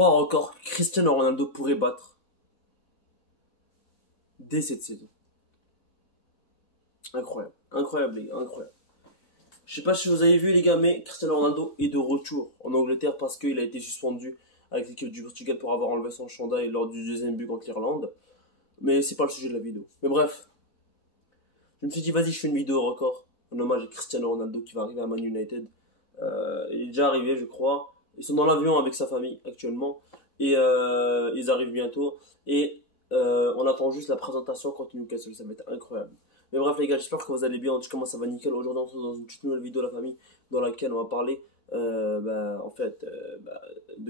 3 records que Cristiano Ronaldo pourrait battre dès cette saison. Incroyable. Incroyable, les gars. Incroyable. Je sais pas si vous avez vu, les gars, mais Cristiano Ronaldo est de retour en Angleterre parce qu'il a été suspendu avec l'équipe du Portugal pour avoir enlevé son chandail lors du deuxième but contre l'Irlande. Mais c'est pas le sujet de la vidéo. Mais bref, je me suis dit, vas-y, je fais une vidéo record en hommage à Cristiano Ronaldo qui va arriver à Man United. Il est déjà arrivé, je crois. Ils sont dans l'avion avec sa famille actuellement. Et ils arrivent bientôt. Et on attend juste la présentation contre Newcastle. Ça va être incroyable. Mais bref, les gars, j'espère que vous allez bien. En tout cas, moi, ça va nickel. Aujourd'hui, on se retrouve dans une toute nouvelle vidéo de la famille dans laquelle on va parler de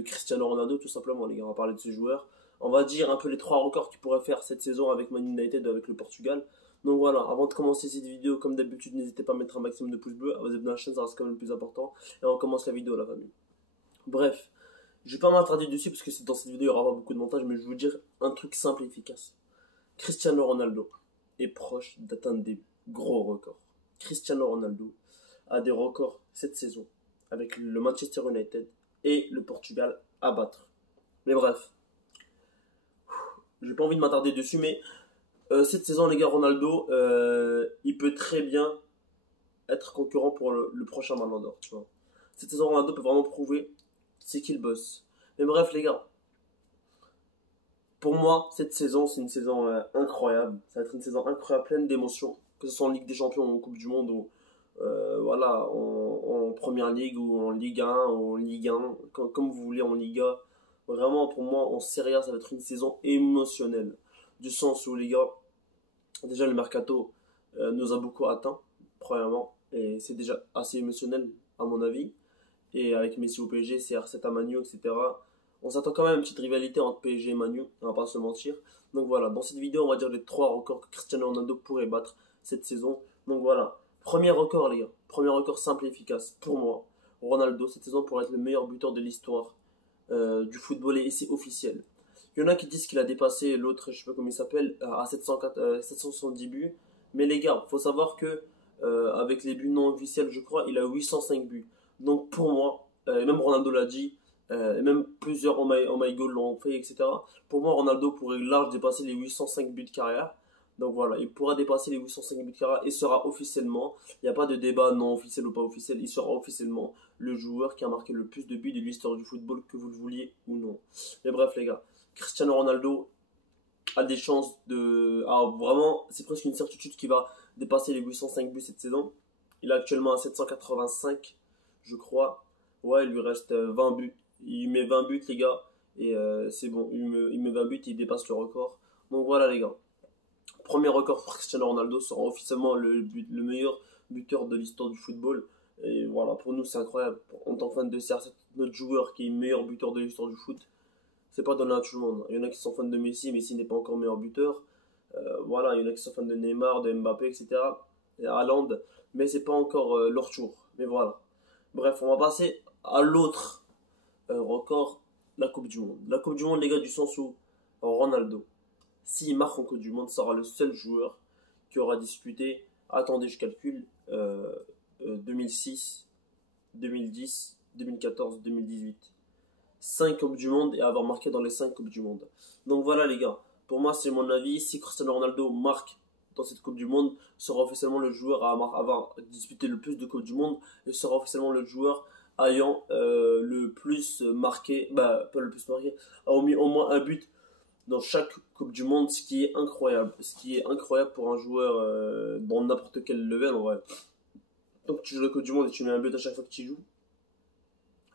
Cristiano Ronaldo, tout simplement, les gars. On va parler de ce joueur. On va dire un peu les 3 records qu'il pourrait faire cette saison avec Man United, avec le Portugal. Donc voilà, avant de commencer cette vidéo, comme d'habitude, n'hésitez pas à mettre un maximum de pouces bleus, à vous abonner à la chaîne, ça reste quand même le plus important. Et on commence la vidéo, la famille. Bref, je vais pas m'attarder dessus parce que dans cette vidéo, il y aura pas beaucoup de montage, mais je vais vous dire un truc simple et efficace. Cristiano Ronaldo est proche d'atteindre des gros records. Cristiano Ronaldo a des records cette saison avec le Manchester United et le Portugal à battre. Mais bref, j'ai pas envie de m'attarder dessus, mais cette saison, les gars, Ronaldo, il peut très bien être concurrent pour le prochain Ballon d'Or, tu vois. Cette saison, Ronaldo peut vraiment prouver c'est qu'il bosse. Mais bref, les gars, pour moi, cette saison, c'est une saison incroyable. Ça va être une saison incroyable, pleine d'émotions, que ce soit en Ligue des Champions ou en Coupe du Monde, ou voilà, en Première Ligue, ou en Ligue 1, ou en Ligue 1, comme vous voulez, en Liga. Vraiment, pour moi, en Serie A, ça va être une saison émotionnelle. Du sens où, les gars, déjà le mercato nous a beaucoup atteint, premièrement, et c'est déjà assez émotionnel à mon avis. Et avec Messi au PSG, CR7 à Manu, etc. On s'attend quand même à une petite rivalité entre PSG et Manu, on va pas se mentir. Donc voilà, dans cette vidéo, on va dire les 3 records que Cristiano Ronaldo pourrait battre cette saison. Donc voilà, premier record, les gars, premier record simple et efficace pour moi. Ronaldo, cette saison, pourrait être le meilleur buteur de l'histoire du football, et c'est officiel. Il y en a qui disent qu'il a dépassé l'autre, je sais pas comment il s'appelle, à 770 buts. Mais les gars, faut savoir que avec les buts non officiels, je crois, il a 805 buts. Donc pour moi, et même Ronaldo l'a dit, et même plusieurs Oh My God l'ont fait, etc. Pour moi, Ronaldo pourrait large dépasser les 805 buts de carrière. Donc voilà, il pourra dépasser les 805 buts de carrière et sera officiellement, il n'y a pas de débat non officiel ou pas officiel, il sera officiellement le joueur qui a marqué le plus de buts de l'histoire du football, que vous le vouliez ou non. Mais bref, les gars, Cristiano Ronaldo a des chances de... Alors vraiment, c'est presque une certitude qu'il va dépasser les 805 buts cette saison. Il est actuellement à 785, je crois. Ouais, il lui reste 20 buts. Il met 20 buts, les gars. Et c'est bon, il met 20 buts, il dépasse le record. Donc voilà, les gars. Premier record pour Cristiano Ronaldo, sera officiellement le meilleur buteur de l'histoire du football. Et voilà, pour nous, c'est incroyable. En tant que fan de CR7, notre joueur qui est meilleur buteur de l'histoire du foot, c'est pas donné à tout le monde. Il y en a qui sont fans de Messi, Messi n'est pas encore meilleur buteur. Voilà, il y en a qui sont fans de Neymar, de Mbappé, etc. Et Haaland, mais c'est pas encore leur tour. Mais voilà. Bref, on va passer à l'autre record, la Coupe du Monde. La Coupe du Monde, les gars, du sens où Ronaldo, s'il marque en Coupe du Monde, sera le seul joueur qui aura disputé, attendez, je calcule, 2006, 2010, 2014, 2018. 5 Coupes du Monde et avoir marqué dans les 5 Coupes du Monde. Donc voilà, les gars, pour moi, c'est mon avis. Si Cristiano Ronaldo marque dans cette Coupe du Monde, sera officiellement le joueur à avoir disputé le plus de Coupes du Monde et sera officiellement le joueur ayant le plus marqué, pas le plus marqué, a mis au moins un but dans chaque Coupe du Monde, ce qui est incroyable. Ce qui est incroyable pour un joueur dans n'importe quel level, en vrai. Donc tu joues la Coupe du Monde et tu mets un but à chaque fois que tu joues,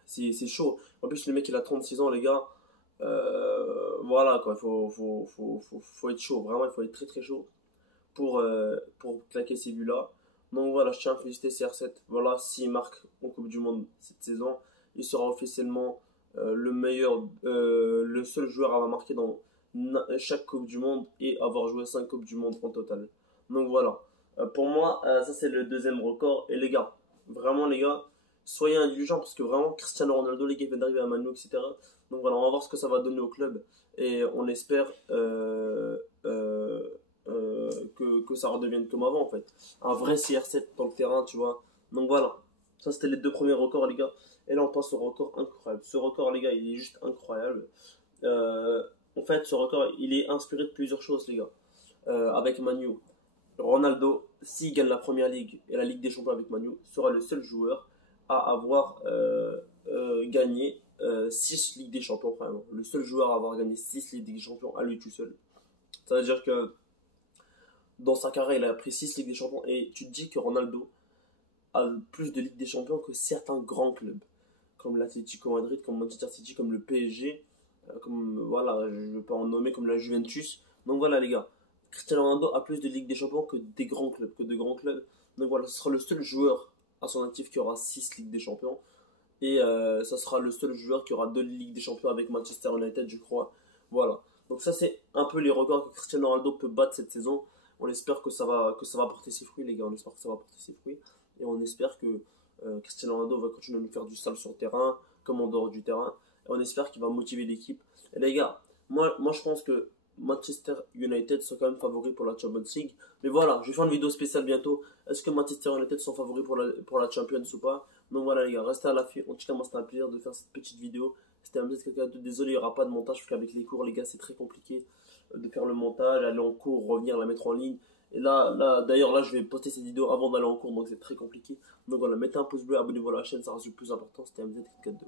c'est chaud. En plus, le mec, il a 36 ans, les gars. Voilà, quoi. Faut être chaud. Vraiment, il faut être très très chaud pour claquer ces buts-là. Donc voilà, je tiens à féliciter CR7. Voilà, s'il marque en Coupe du Monde cette saison, il sera officiellement le seul joueur à avoir marqué dans chaque Coupe du Monde et avoir joué 5 Coupes du Monde en total. Donc voilà. Pour moi, ça c'est le deuxième record. Et les gars, vraiment les gars, soyez indulgents parce que vraiment Cristiano Ronaldo, les gars, vient d'arriver à Manu, etc. Donc voilà, on va voir ce que ça va donner au club et on espère que ça redevienne comme avant en fait. Un vrai CR7 dans le terrain, tu vois. Donc voilà, Ça, c'était les deux premiers records, les gars. Et là, on passe au record incroyable. Ce record, les gars, il est juste incroyable. Euh, En fait, ce record, il est inspiré de plusieurs choses, les gars. Avec Manu, Ronaldo, s'il gagne la Première Ligue et la Ligue des Champions avec Manu, sera le seul joueur à avoir gagné 6 Ligues des Champions, vraiment. Le seul joueur à avoir gagné 6 Ligues des Champions à lui tout seul. Ça veut dire que dans sa carrière, il a pris 6 Ligues des Champions. Et tu te dis que Ronaldo a plus de Ligues des Champions que certains grands clubs, comme l'Atlético Madrid, comme Manchester City, comme le PSG, comme, voilà, je ne vais pas en nommer, comme la Juventus. Donc voilà, les gars. Cristiano Ronaldo a plus de Ligue des Champions que des grands clubs, que de grands clubs. Donc voilà, ce sera le seul joueur à son actif qui aura 6 Ligues des Champions. Et ça sera le seul joueur qui aura 2 Ligues des Champions avec Manchester United, je crois. Voilà. Donc ça, c'est un peu les records que Cristiano Ronaldo peut battre cette saison. On espère que ça va porter ses fruits, les gars. On espère que ça va porter ses fruits. Et on espère que Cristiano Ronaldo va continuer à nous faire du sale sur le terrain, comme en dehors du terrain. Et on espère qu'il va motiver l'équipe. Et les gars, moi je pense que Manchester United sont quand même favoris pour la Champions League. Mais voilà, je vais faire une vidéo spéciale bientôt. Est-ce que Manchester United sont favoris pour la Champions ou pas? Donc voilà les gars, restez à l'affût. En tout cas, moi c'était un plaisir de faire cette petite vidéo. C'était un plaisir quelqu'un d'autre. Désolé, il n'y aura pas de montage parce qu'avec les cours, les gars, c'est très compliqué de faire le montage, aller en cours, revenir, la mettre en ligne. Et d'ailleurs, là, je vais poster cette vidéo avant d'aller en cours, donc c'est très compliqué. Donc voilà, mettez un pouce bleu, abonnez-vous à la chaîne, ça reste le plus important. C'était MZ442.